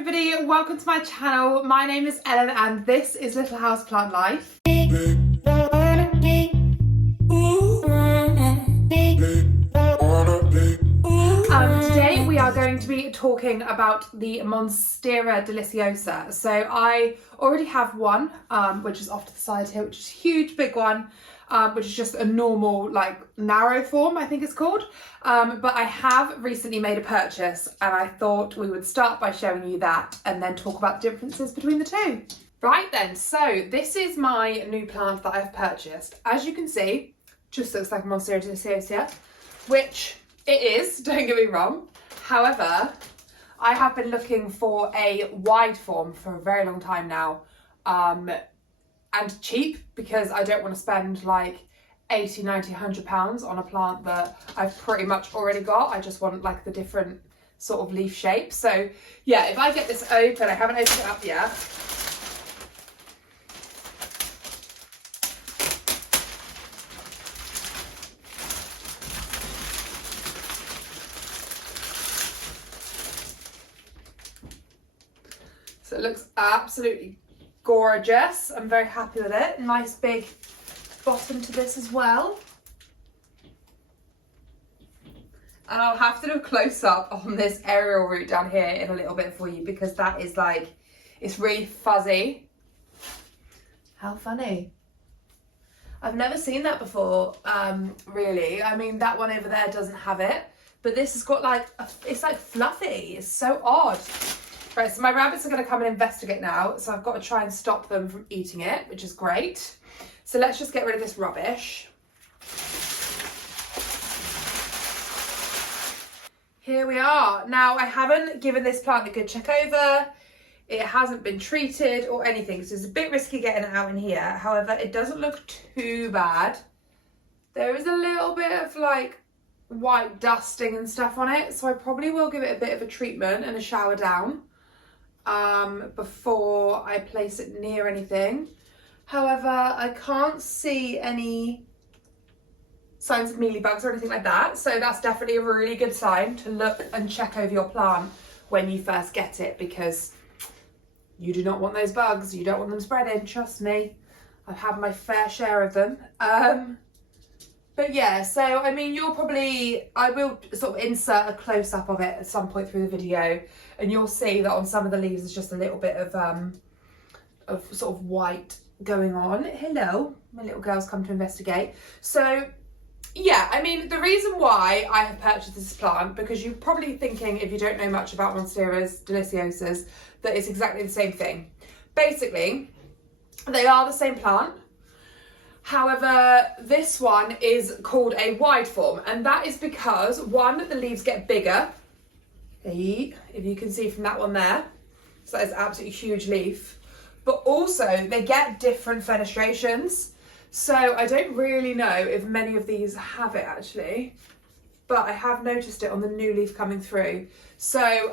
everybody, welcome to my channel. My name is Ellen and this is Little Houseplant Life. Today we are going to be talking about the Monstera Deliciosa. So I already have one, which is off to the side here, which is a huge big one, which is just a normal, like, narrow form, I think it's called. But I have recently made a purchase and I thought we would start by showing you that and then talk about the differences between the two. Right then, so this is my new plant that I've purchased. As you can see, just looks like a Monstera Deliciosa, which it is, don't get me wrong. However, I have been looking for a wide form for a very long time now. And cheap, because I don't want to spend like 80, 90, 100 pounds on a plant that I've pretty much already got. I just want like the different sort of leaf shapes. So yeah, if I get this open, I haven't opened it up yet. So it looks absolutely gorgeous. I'm very happy with it. Nice big bottom to this as well. And I'll have to do a close-up on this aerial root down here in a little bit for you, because that is like, it's really fuzzy. How funny. I've never seen that before, really. I mean, that one over there doesn't have it, but this has got like, it's like fluffy. It's so odd. Right, so my rabbits are going to come and investigate now, so I've got to try and stop them from eating it, which is great. So let's just get rid of this rubbish. Here we are. Now, I haven't given this plant a good check over. It hasn't been treated or anything, so it's a bit risky getting it out in here. However, it doesn't look too bad. There is a little bit of like white dusting and stuff on it, so I probably will give it a bit of a treatment and a shower down before I place it near anything. However, I can't see any signs of mealybugs or anything like that, so that's definitely a really good sign to look and check over your plant when you first get it, because you do not want those bugs. You don't want them spreading, trust me. I've had my fair share of them. But yeah, so I mean, I will sort of insert a close-up of it at some point through the video, and you'll see that on some of the leaves there's just a little bit of sort of white going on. Hello, my little girl's come to investigate. So yeah, I mean, the reason why I have purchased this plant, because you're probably thinking, if you don't know much about Monstera Deliciosas, that it's exactly the same thing. Basically, they are the same plant. However, this one is called a wide form, and that is because, one, the leaves get bigger. If you can see from that one there, so that is an absolutely huge leaf. But also, they get different fenestrations. So I don't really know if many of these have it actually, but I have noticed it on the new leaf coming through. So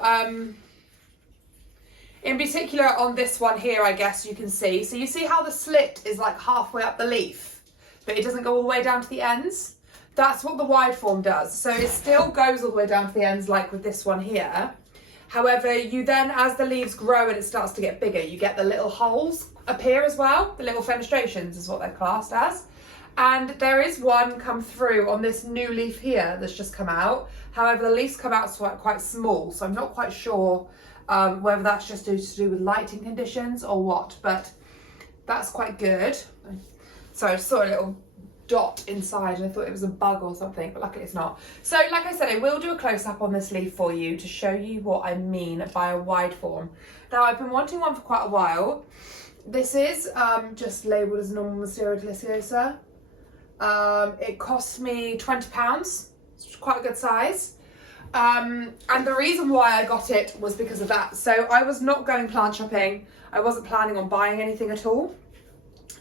in particular on this one here, I guess you can see. So you see how the slit is like halfway up the leaf, but it doesn't go all the way down to the ends? That's what the wide form does. So it still goes all the way down to the ends, like with this one here. However, you then, as the leaves grow and it starts to get bigger, you get the little holes appear as well. The little fenestrations is what they're classed as. And there is one come through on this new leaf here that's just come out. However, the leaves come out quite small, so I'm not quite sure whether that's just to do with lighting conditions or what, but that's quite good. So I saw a little dot inside and I thought it was a bug or something, but luckily it's not. So like I said, I will do a close-up on this leaf for you to show you what I mean by a wide form. Now, I've been wanting one for quite a while. This is just labelled as normal Monstera Deliciosa. It cost me £20, it's quite a good size. And the reason why I got it was because of that. So I was not going plant shopping. I wasn't planning on buying anything at all.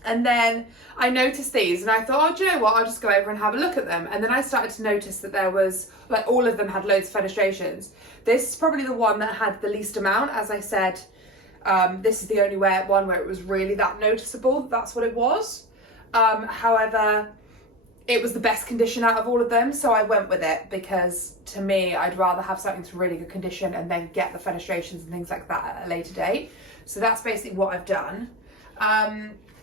And then I noticed these and I thought, oh, do you know what? I'll just go over and have a look at them. And then I started to notice that there was, like, all of them had loads of fenestrations. This is probably the one that had the least amount. As I said, this is the only one where it was really that noticeable. That's what it was. However, it was the best condition out of all of them, so I went with it because to me I'd rather have something to really good condition and then get the fenestrations and things like that at a later date. So that's basically what I've done.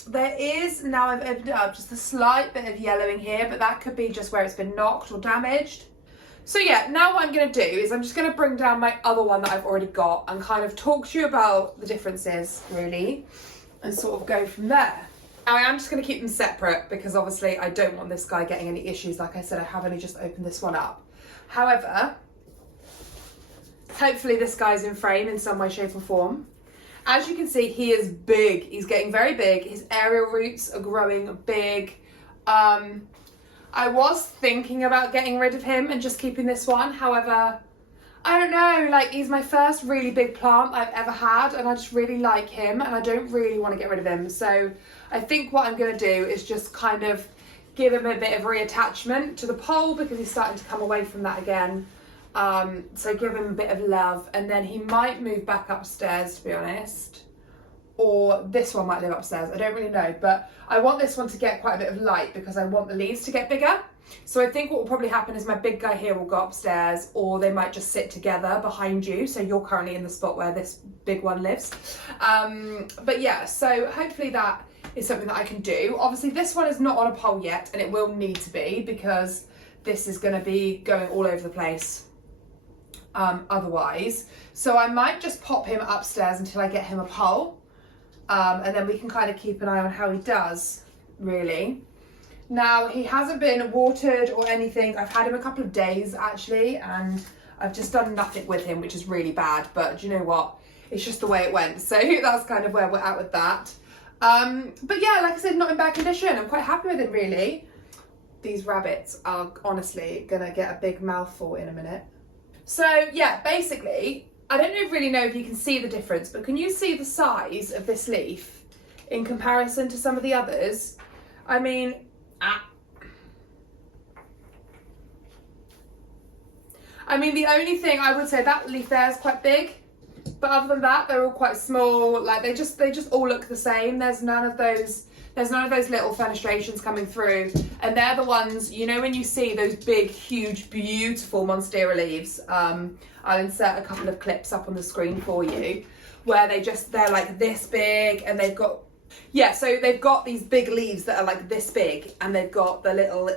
There is, now I've opened it up, just a slight bit of yellowing here, but that could be just where it's been knocked or damaged. So yeah, now what I'm going to do is I'm just going to bring down my other one that I've already got and kind of talk to you about the differences really and sort of go from there. Now I am just going to keep them separate because obviously I don't want this guy getting any issues. Like I said, I have only just opened this one up. However, hopefully this guy's in frame in some way, shape or form. As you can see, he is big. He's getting very big. His aerial roots are growing big. I was thinking about getting rid of him and just keeping this one. However, I don't know, like he's my first really big plant I've ever had and I just really like him and I don't really want to get rid of him. So I think what I'm going to do is just kind of give him a bit of reattachment to the pole because he's starting to come away from that again. So give him a bit of love and then he might move back upstairs, to be honest. Or this one might live upstairs, I don't really know. But I want this one to get quite a bit of light because I want the leaves to get bigger. So I think what will probably happen is my big guy here will go upstairs or they might just sit together behind you. So you're currently in the spot where this big one lives. But yeah, so hopefully that is something that I can do. Obviously this one is not on a pole yet and it will need to be because this is going to be going all over the place otherwise. So I might just pop him upstairs until I get him a pole. And then we can kind of keep an eye on how he does, really. Now, he hasn't been watered or anything. I've had him a couple of days, actually, and I've just done nothing with him, which is really bad. But do you know what? It's just the way it went. So that's kind of where we're at with that. But yeah, like I said, not in bad condition. I'm quite happy with it, really. These rabbits are honestly going to get a big mouthful in a minute. So yeah, basically, I don't really know if you can see the difference, but can you see the size of this leaf in comparison to some of the others? I mean, the only thing I would say, that leaf there is quite big, but other than that, they're all quite small. Like they just all look the same. There's none of those little fenestrations coming through, and they're the ones, you know, when you see those big, huge, beautiful Monstera leaves. I'll insert a couple of clips up on the screen for you, where they're like this big, and they've got, yeah, so they've got these big leaves that are like this big, and they've got the little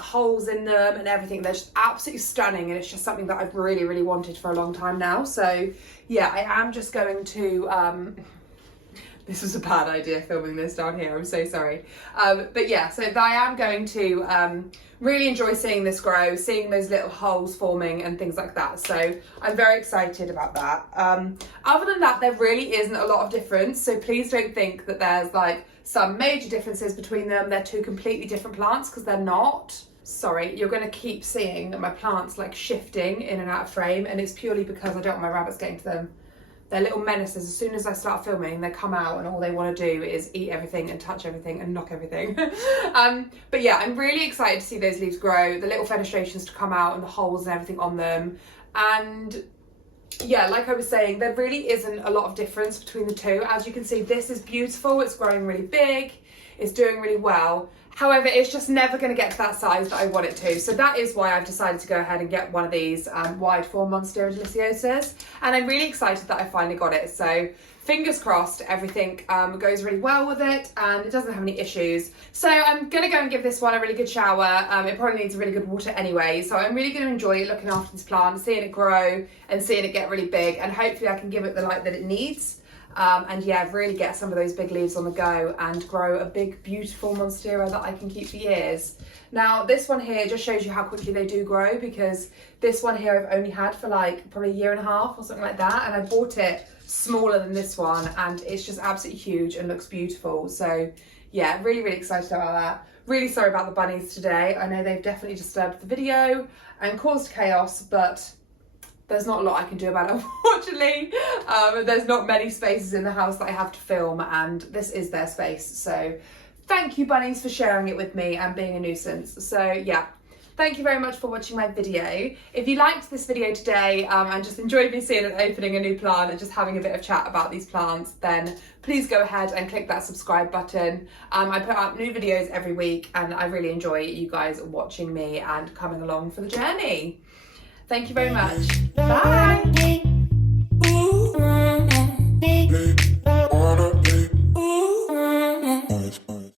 holes in them and everything. They're just absolutely stunning, and it's just something that I've really, really wanted for a long time now. So yeah, I am just going to, this was a bad idea filming this down here, I'm so sorry. But yeah, so I am going to really enjoy seeing this grow, seeing those little holes forming and things like that. So I'm very excited about that. Other than that, there really isn't a lot of difference. So please don't think that there's like some major differences between them. They're two completely different plants because they're not. Sorry, you're going to keep seeing my plants like shifting in and out of frame, and it's purely because I don't want my rabbits getting to them. They're little menaces. As soon as I start filming, they come out and all they want to do is eat everything and touch everything and knock everything. But yeah, I'm really excited to see those leaves grow, the little fenestrations to come out and the holes and everything on them. And yeah, like I was saying, there really isn't a lot of difference between the two. As you can see, this is beautiful. It's growing really big. It's doing really well. However, it's just never going to get to that size that I want it to. So that is why I've decided to go ahead and get one of these wide form Monstera Deliciosas. And I'm really excited that I finally got it. So fingers crossed, everything goes really well with it and it doesn't have any issues. So I'm going to go and give this one a really good shower. It probably needs a really good water anyway. So I'm really going to enjoy looking after this plant, seeing it grow and seeing it get really big. And hopefully I can give it the light that it needs. And yeah, really get some of those big leaves on the go and grow a big, beautiful Monstera that I can keep for years. Now, this one here just shows you how quickly they do grow, because this one here I've only had for like probably a year and a half or something like that. And I bought it smaller than this one and it's just absolutely huge and looks beautiful. So yeah, really, really excited about that. Really sorry about the bunnies today. I know they've definitely disturbed the video and caused chaos, but there's not a lot I can do about it, unfortunately. There's not many spaces in the house that I have to film, and this is their space. So thank you, bunnies, for sharing it with me and being a nuisance. So yeah, thank you very much for watching my video. If you liked this video today and just enjoyed me seeing and opening a new plant and just having a bit of chat about these plants, then please go ahead and click that subscribe button. I put out new videos every week and I really enjoy you guys watching me and coming along for the journey. Thank you very much. Bye.